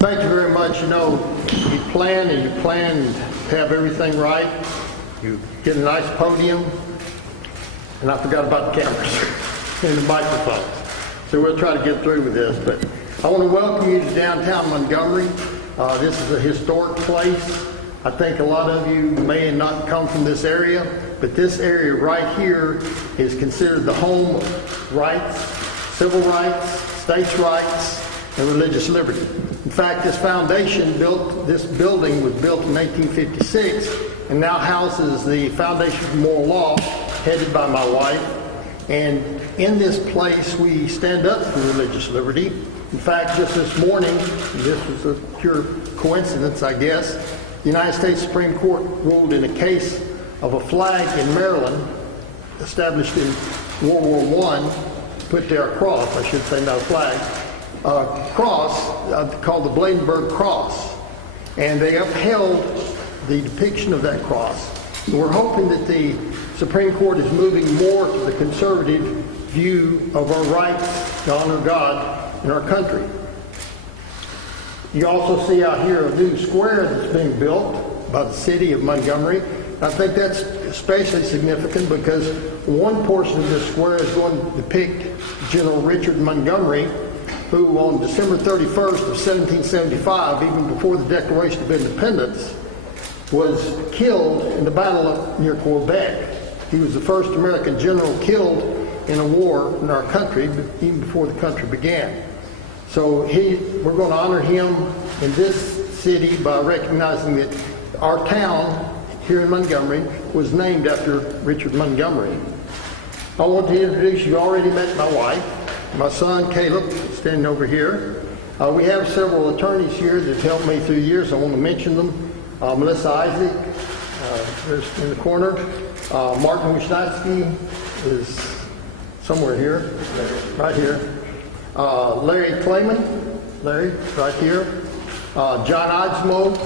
Thank you very much. You know, you plan to have everything right. You get a nice podium, and I forgot about the cameras and the microphones. So we'll try to get through with this. But I want to welcome you to downtown Montgomery. This is a historic place. I think a lot of you may not come from this area, but this area right here is considered the home of rights, civil rights, states' rights, and religious liberty. In fact, this building was built in 1856 and now houses the Foundation for Moral Law, headed by my wife. And in this place, we stand up for religious liberty. In fact, just this morning, this was a pure coincidence, I guess, the United States Supreme Court ruled in a case of a flag in Maryland, established in World War I, put there a cross, I should say, not a flag, cross called the Bladensburg Cross, and they upheld the depiction of that cross. And we're hoping that the Supreme Court is moving more to the conservative view of our rights to honor God in our country. You also see out here a new square that's being built by the city of Montgomery. I think that's especially significant because one portion of this square is going to depict General Richard Montgomery, who on December 31st of 1775, even before the Declaration of Independence, was killed in the battle near Quebec. He was the first American general killed in a war in our country, even before the country began. So we're going to honor him in this city by recognizing that our town here in Montgomery was named after Richard Montgomery. I want to introduce you. Already met my wife, my son Caleb, standing over here. We have several attorneys here that have helped me through the years. I want to mention them. Melissa Isaac, there's in the corner. Martin Wisniewski is somewhere here, right here. Larry Clayman, Larry, right here. John Eidsmoe,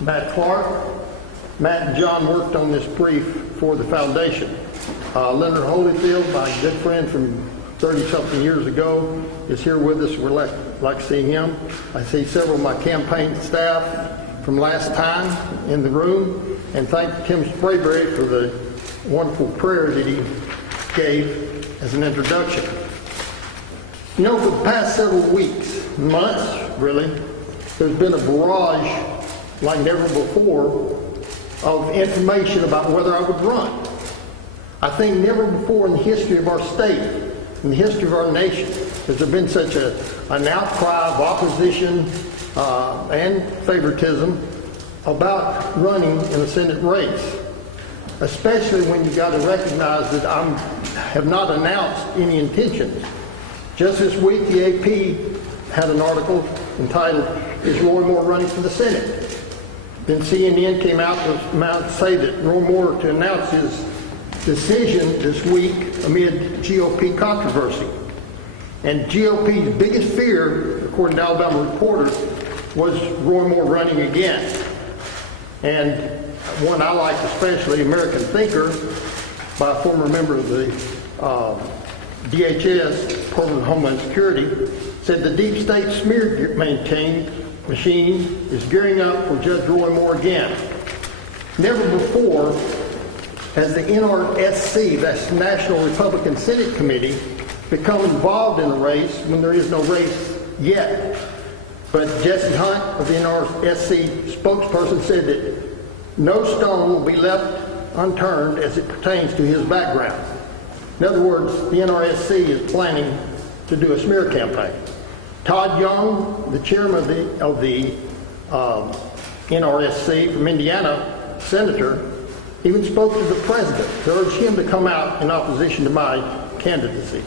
Matt Clark. Matt and John worked on this brief for the foundation. Leonard Holyfield, my good friend from 30-something years ago, is here with us. We're like seeing him. I see several of my campaign staff from last time in the room, and thank Tim Sprayberry for the wonderful prayer that he gave as an introduction. You know, for the past several weeks, months really, there's been a barrage like never before of information about whether I would run. I think never before in the history of our state, in the history of our nation, has there been such an outcry of opposition and favoritism about running in a Senate race, especially when you've got to recognize that I have not announced any intentions. Just this week, the AP had an article entitled, "Is Roy Moore Running for the Senate?" Then CNN came out to say that Roy Moore to announce his decision this week amid GOP controversy. And GOP's biggest fear, according to Alabama Reporter, was Roy Moore running again. And one I like especially, American Thinker, by a former member of the DHS, Department of Homeland Security, said the deep state smear machine is gearing up for Judge Roy Moore again. Never before has the NRSC, that's National Republican Senate Committee, become involved in a race when there is no race yet. But Jesse Hunt of the NRSC spokesperson said that no stone will be left unturned as it pertains to his background. In other words, the NRSC is planning to do a smear campaign. Todd Young, the chairman of the NRSC from Indiana, senator, even spoke to the president to urge him to come out in opposition to my candidacy.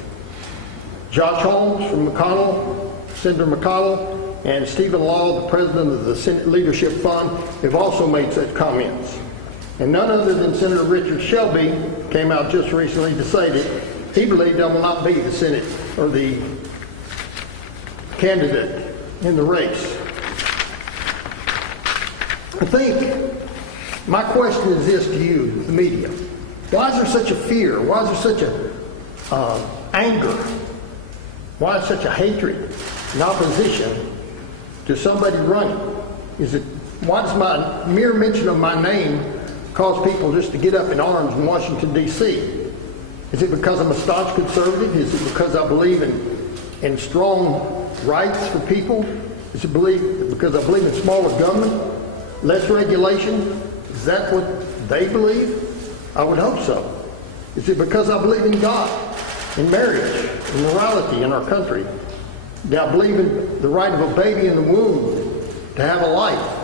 Josh Holmes from McConnell, Senator McConnell, and Stephen Law, the president of the Senate Leadership Fund, have also made such comments. And none other than Senator Richard Shelby came out just recently to say that he believed I will not be the Senate or the candidate in the race. I think my question is this to you, the media. Why is there such a fear? Why is there such a anger? Why is such a hatred and opposition to somebody running? Why does my mere mention of my name cause people just to get up in arms in Washington, D.C.? Is it because I'm a staunch conservative? Is it because I believe in strong rights for people? Is it because I believe in smaller government, less regulation? Is that what they believe? I would hope so. Is it because I believe in God, in marriage, in morality in our country? Do I believe in the right of a baby in the womb to have a life?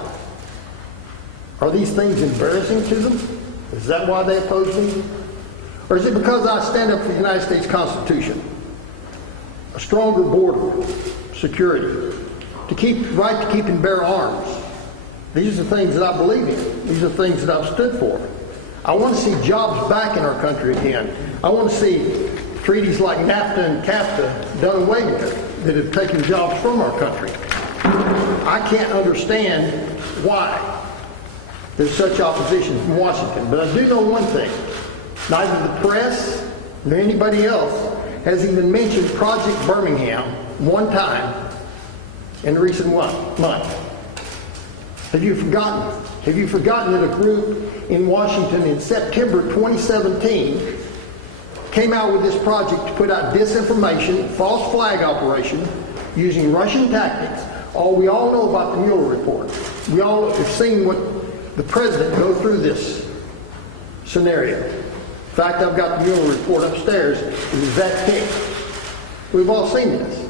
Are these things embarrassing to them? Is that why they oppose me? Or is it because I stand up for the United States Constitution, a stronger border, security, to keep and bear arms? These are the things that I believe in. These are the things that I've stood for. I want to see jobs back in our country again. I want to see treaties like NAFTA and CAFTA done away with that have taken jobs from our country. I can't understand why there's such opposition from Washington, but I do know one thing. Neither the press nor anybody else has even mentioned Project Birmingham one time in the recent month. Have you forgotten? Have you forgotten that a group in Washington in September 2017 came out with this project to put out disinformation, false flag operation, using Russian tactics? We all know about the Mueller report. We all have seen what the president go through this scenario. In fact, I've got the Mueller report upstairs. It is that thick. We've all seen this.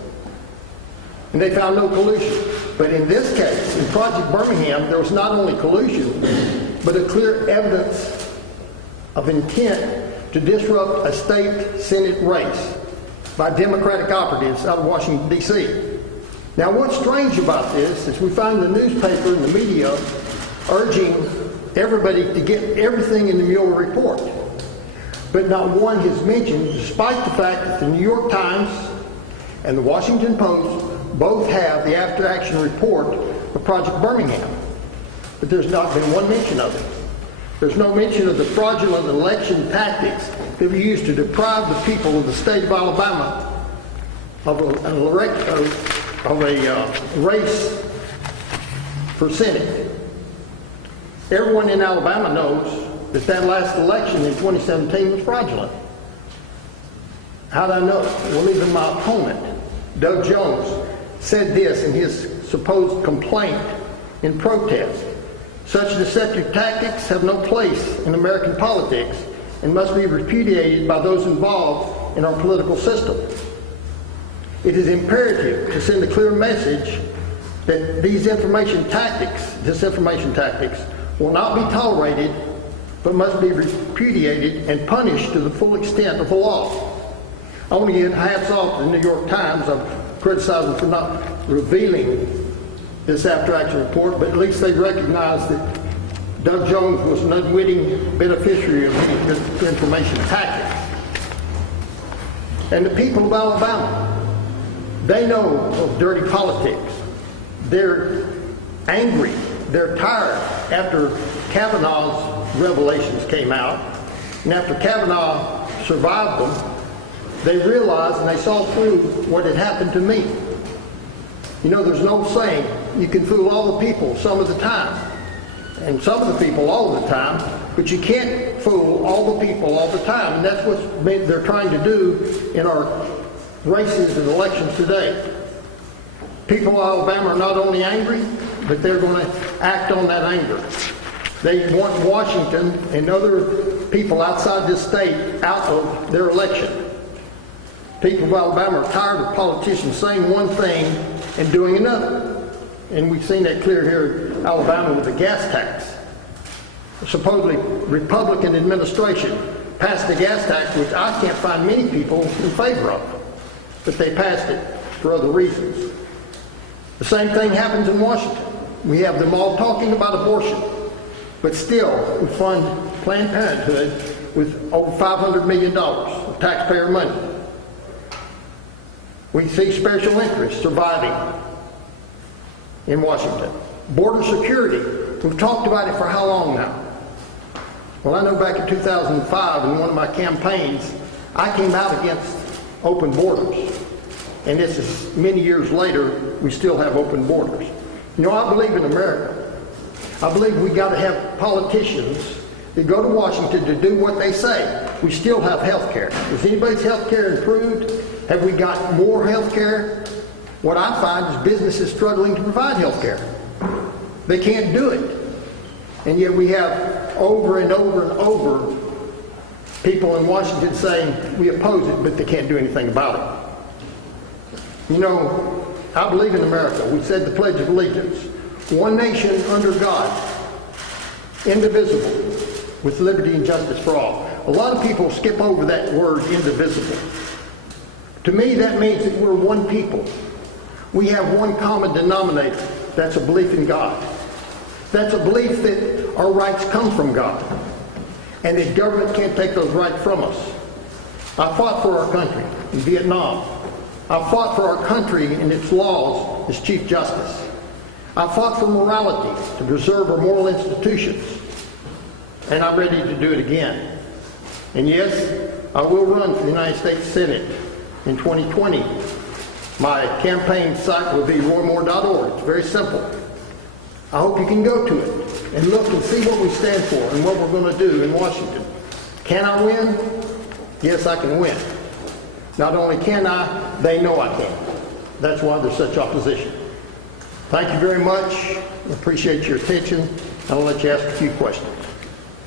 And they found no collusion. But in this case, in Project Birmingham, there was not only collusion, but a clear evidence of intent to disrupt a state Senate race by Democratic operatives out of Washington, D.C. Now, what's strange about this is we find the newspaper and the media urging everybody to get everything in the Mueller report. But not one has mentioned, despite the fact that the New York Times and the Washington Post both have the after-action report of Project Birmingham. But there's not been one mention of it. There's no mention of the fraudulent election tactics that were used to deprive the people of the state of Alabama of a race for Senate. Everyone in Alabama knows that last election in 2017 was fraudulent. How do I know? Well, even my opponent, Doug Jones, said this in his supposed complaint in protest. Such deceptive tactics have no place in American politics and must be repudiated by those involved in our political system. It is imperative to send a clear message that these disinformation tactics, will not be tolerated, but must be repudiated and punished to the full extent of the law. I want to give hats off to the New York Times. I've criticized them for not revealing this after-action report, but at least they recognized that Doug Jones was an unwitting beneficiary of these disinformation tactics. And the people of Alabama, they know of dirty politics. They're angry. They're tired after Kavanaugh's revelations came out, and after Kavanaugh survived them, they realized and they saw through what had happened to me. You know, there's no saying, you can fool all the people some of the time, and some of the people all the time, but you can't fool all the people all the time, and that's what they're trying to do in our races and elections today. People of Alabama are not only angry, but they're going to act on that anger. They want Washington and other people outside this state out of their election. People of Alabama are tired of politicians saying one thing and doing another. And we've seen that clear here in Alabama with the gas tax. Supposedly Republican administration passed the gas tax, which I can't find many people in favor of, but they passed it for other reasons. The same thing happens in Washington. We have them all talking about abortion, but still we fund Planned Parenthood with over $500 million of taxpayer money. We see special interests surviving in Washington. Border security, we've talked about it for how long now? Well, I know back in 2005 in one of my campaigns, I came out against open borders. And this is many years later, we still have open borders. You know, I believe in America. I believe we got to have politicians that go to Washington to do what they say. We still have health care. Is anybody's health care improved? Have we got more health care? What I find is businesses struggling to provide health care. They can't do it. And yet we have over and over and over people in Washington saying we oppose it, but they can't do anything about it. You know, I believe in America. We said the Pledge of Allegiance. One nation under God, indivisible, with liberty and justice for all. A lot of people skip over that word, indivisible. To me, that means that we're one people. We have one common denominator. That's a belief in God. That's a belief that our rights come from God, and that government can't take those rights from us. I fought for our country in Vietnam. I fought for our country and its laws as Chief Justice. I fought for morality to preserve our moral institutions, and I'm ready to do it again. And yes, I will run for the United States Senate in 2020. My campaign site will be roymore.org. It's very simple. I hope you can go to it and look and see what we stand for and what we're going to do in Washington. Can I win? Yes, I can win. Not only can I, they know I can. That's why there's such opposition. Thank you very much. I appreciate your attention. I'll let you ask a few questions.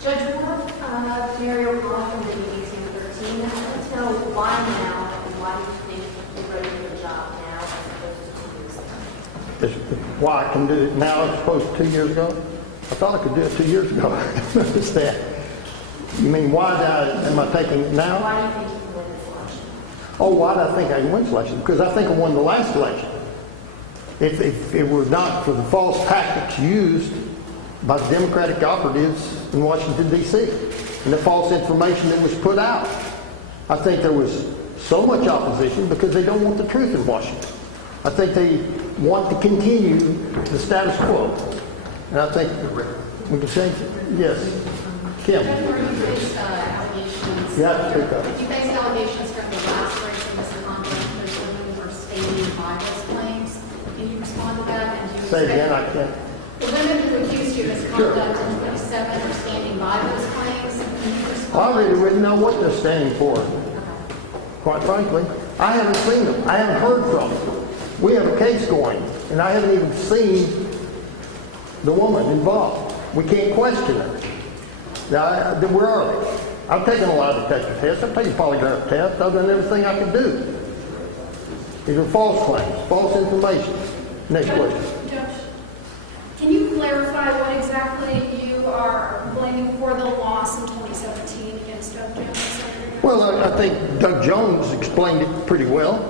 Judge Moore, Mary O'Connell from the 1813. I'd like to know why now, and why do you think you're ready for the job now as opposed to 2 years ago? Why I can do it now as opposed to 2 years ago? I thought I could do it 2 years ago. Notice that. You mean why am I taking it now? Why do you think you can win this election? Oh, why do I think I can win this election? Because I think I won the last election. If it were not for the false tactics used by the Democratic operatives in Washington, D.C., and the false information that was put out, I think there was so much opposition because they don't want the truth in Washington. I think they want to continue the status quo. And I think we can change it. Yes. Kim. You faced allegations. Yeah, speak up. You faced allegations from the last race of misconduct. Those women were stating Bible's claims. Can you respond to that? And do you Say again, I can't. The women who accused you of misconduct in 27 are standing by those claims. Can you respond? Well, I really wouldn't know what they're standing for. Quite frankly, I haven't seen them. I haven't heard from them. We have a case going, and I haven't even seen the woman involved. We can't question her. Now, where are they? I've taken a lot of detective tests. I've taken polygraph tests. I've done everything I can do. These are false claims, false information. Next question. Judge, can you clarify what exactly you are blaming for the loss in 2017 against Doug Jones? Well, I think Doug Jones explained it pretty well.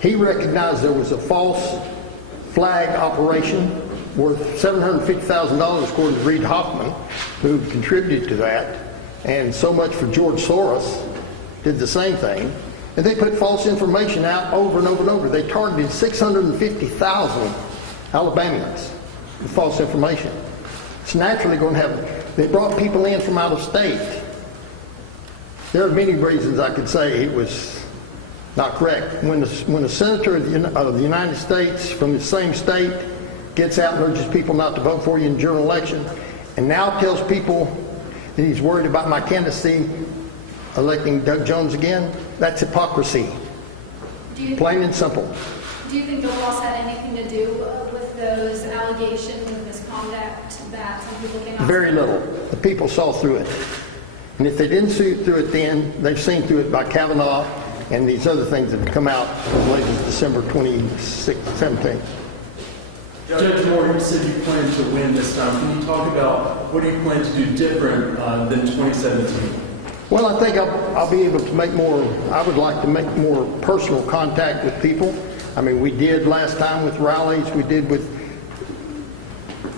He recognized there was a false flag operation worth $750,000 according to Reid Hoffman, who contributed to that, and so much for George Soros did the same thing. And they put false information out over and over and over. They targeted 650,000 Alabamians with false information. It's naturally going to happen. They brought people in from out of state. There are many reasons I could say it was not correct. When a senator of the United States from the same state gets out and urges people not to vote for you in the general election, and now tells people that he's worried about my candidacy electing Doug Jones again, that's hypocrisy. Plain and simple. Do you think the loss had anything to do with those allegations of misconduct that some people came out? Very little. The people saw through it. And if they didn't see through it then, they've seen through it by Kavanaugh and these other things that have come out as late as December 2017. Judge Moore, you said you plan to win this time. Can you talk about what do you plan to do different than 2017? Well, I think I'll be able to make more, I would like to make more personal contact with people. I mean, we did last time with rallies, we did with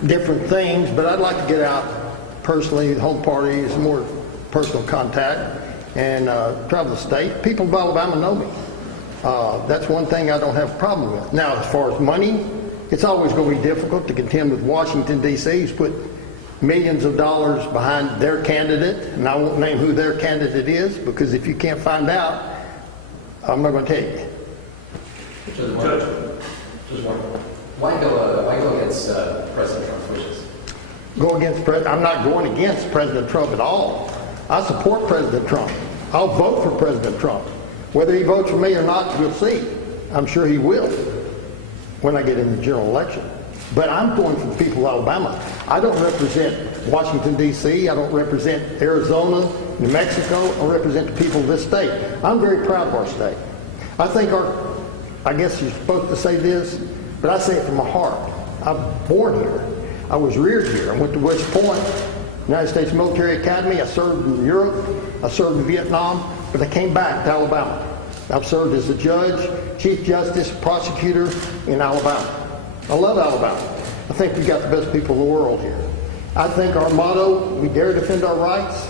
different things, but I'd like to get out personally, home parties, more personal contact, and travel the state. People of Alabama know me. That's one thing I don't have a problem with. Now, as far as money, it's always going to be difficult to contend with Washington, D.C., who's put millions of dollars behind their candidate, and I won't name who their candidate is, because if you can't find out, I'm not going to tell you. Judge, just one. Why go against President Trump's wishes? I'm not going against President Trump at all. I support President Trump. I'll vote for President Trump. Whether he votes for me or not, we'll see. I'm sure he will when I get in the general election. But I'm going for the people of Alabama. I don't represent Washington, D.C. I don't represent Arizona, New Mexico. I represent the people of this state. I'm very proud of our state. I think I guess you're supposed to say this, but I say it from my heart. I'm born here. I was reared here. I went to West Point, United States Military Academy. I served in Europe. I served in Vietnam, but I came back to Alabama. I've served as a judge, chief justice, prosecutor in Alabama. I love Alabama. I think we've got the best people in the world here. I think our motto, we dare defend our rights,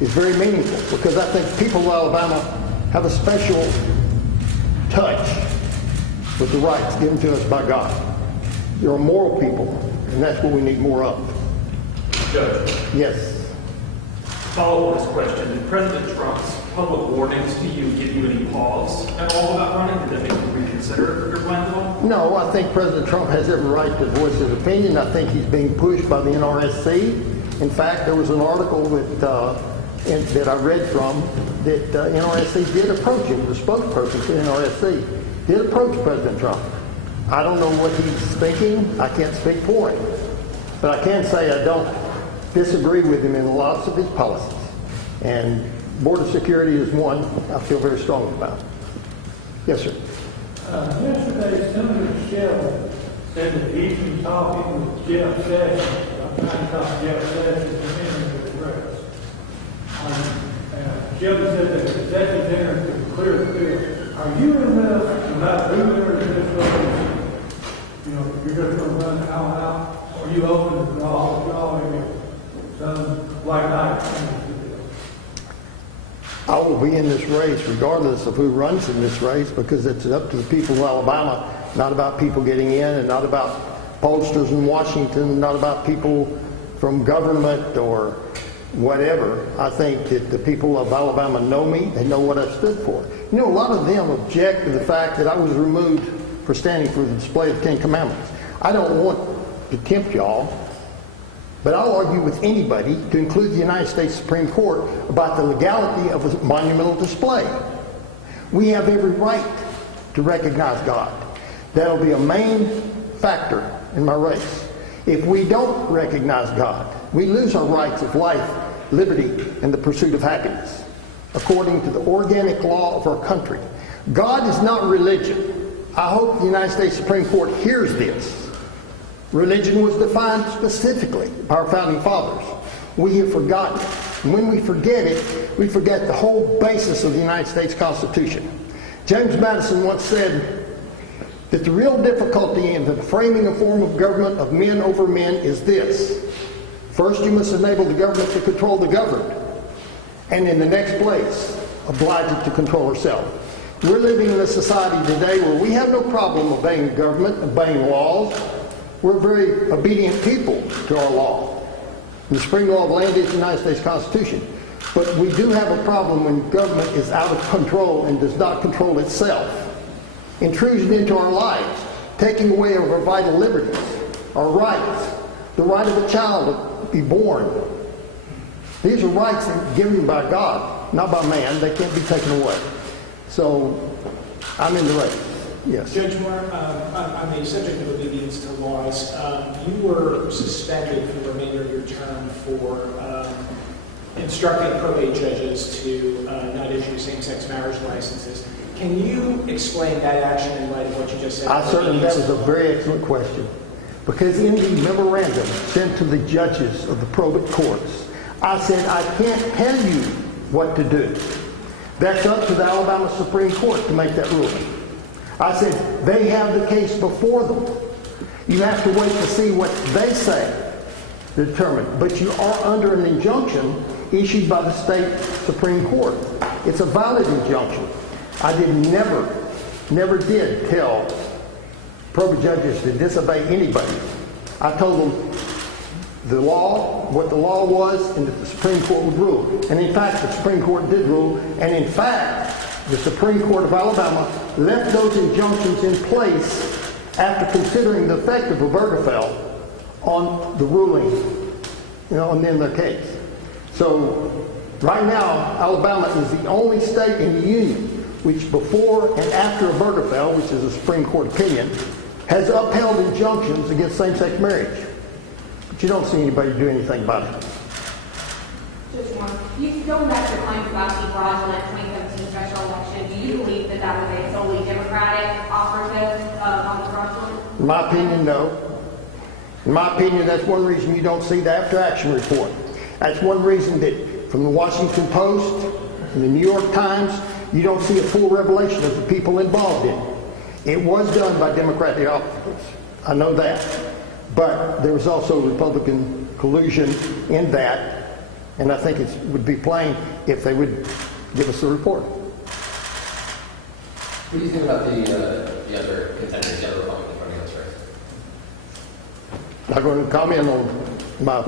is very meaningful because I think people of Alabama have a special touch with the rights given to us by God. You're a moral people, and that's what we need more of. Judge, Yes. follow up this question. Did President Trump's public warnings to you give you any pause at all about running? Did that make you reconsider your plans at all? No, I think President Trump has every right to voice his opinion. I think he's being pushed by the NRSC. In fact, there was an article that I read from that NRSC did approach him. The spokesperson for NRSC did approach President Trump. I don't know what he's thinking. I can't speak for him. But I can say I don't disagree with him in lots of his policies. And border security is one I feel very strongly about. Yes, sir. Yesterday, Senator Shelby said that he's been talking with Jeff Sessions. I'm trying to talk Jeff Sessions into the press. Shelby said that the Sessions entered to clear the field. Are you in this about who there is this way? You know, you're just going to run out. Or are you open to all some black knife? I will be in this race regardless of who runs in this race because it's up to the people of Alabama, not about people getting in and not about pollsters in Washington, not about people from government or whatever. I think that the people of Alabama know me. They know what I've stood for. You know, a lot of them object to the fact that I was removed for standing for the display of the Ten Commandments. I don't want to tempt y'all, but I'll argue with anybody, to include the United States Supreme Court, about the legality of a monumental display. We have every right to recognize God. That'll be a main factor in my race. If we don't recognize God, we lose our rights of life, liberty, and the pursuit of happiness, according to the organic law of our country. God is not religion. I hope the United States Supreme Court hears this. Religion was defined specifically by our founding fathers. We have forgotten. And when we forget it, we forget the whole basis of the United States Constitution. James Madison once said that the real difficulty in the framing a form of government of men over men is this. First, you must enable the government to control the governed. And in the next place, oblige it to control herself. We're living in a society today where we have no problem obeying government, obeying laws. We're very obedient people to our law. The supreme law of the land is the United States Constitution. But we do have a problem when government is out of control and does not control itself. Intrusion into our lives, taking away our vital liberties, our rights, the right of a child to be born. These are rights given by God, not by man. They can't be taken away. So I'm in the race. Yes. Judge Moore, on the subject of obedience to laws, you were suspended for the remainder of your term for instructing probate judges to not issue same-sex marriage licenses. Can you explain that action in light of what you just said? That was a very excellent question. Because in the memorandum sent to the judges of the probate courts, I said, I can't tell you what to do. That's up to the Alabama Supreme Court to make that ruling. I said, they have the case before them. You have to wait to see what they say to determine. But you are under an injunction issued by the state Supreme Court. It's a valid injunction. I never did tell probate judges to disobey anybody. I told them the law, what the law was, and that the Supreme Court would rule. And in fact, the Supreme Court did rule. And in fact, the Supreme Court of Alabama left those injunctions in place after considering the effect of Obergefell on the ruling, and then their case. So right now, Alabama is the only state in the Union which before and after Obergefell, which is a Supreme Court opinion, has upheld injunctions against same-sex marriage. But you don't see anybody do anything about it. Just one. Going back to your claims about the fraudulent 2017 special election, do you believe that that was a solely Democratic operative on the fraudulent? In my opinion, no. In my opinion, that's one reason you don't see the after-action report. That's one reason that from the Washington Post and the New York Times, you don't see a full revelation of the people involved in it. It was done by Democratic officers. I know that. But there was also Republican collusion in that, and I think it would be plain if they would give us a report. What do you think about the other contenders, the other Republicans running this race? I'm not going to comment on my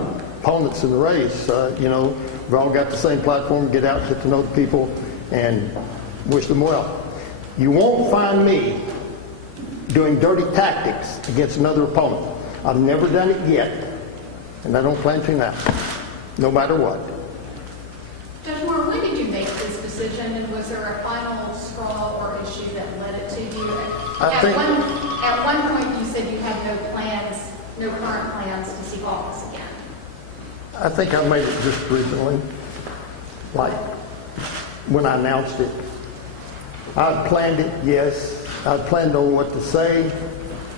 opponents in the race. We've all got the same platform, get out, get to know the people, and wish them well. You won't find me doing dirty tactics against another opponent. I've never done it yet, and I don't plan to now, no matter what. Judge Moore, when did you make this decision, and was there a final straw or issue that led it to you? At one point, you said you had no current plans to seek office again. I think I made it just recently, like when I announced it. I'd planned it, yes. I'd planned on what to say,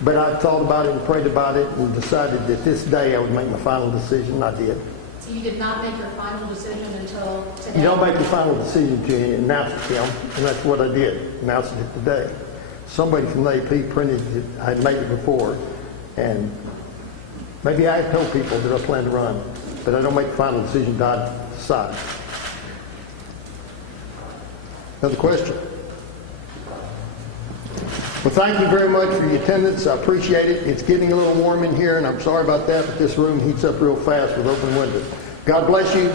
but I thought about it and prayed about it and decided that this day I would make my final decision. I did. So you did not make your final decision until today? You don't make the final decision until you announce it, Tim, and that's what I did, announced it today. Somebody from the AP printed it. I had made it before, and maybe I had told people that I plan to run, but I don't make the final decision until I decide. Another question? Well, thank you very much for your attendance. I appreciate it. It's getting a little warm in here, and I'm sorry about that, but this room heats up real fast with open windows. God bless you,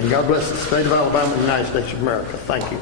and God bless the state of Alabama and the United States of America. Thank you.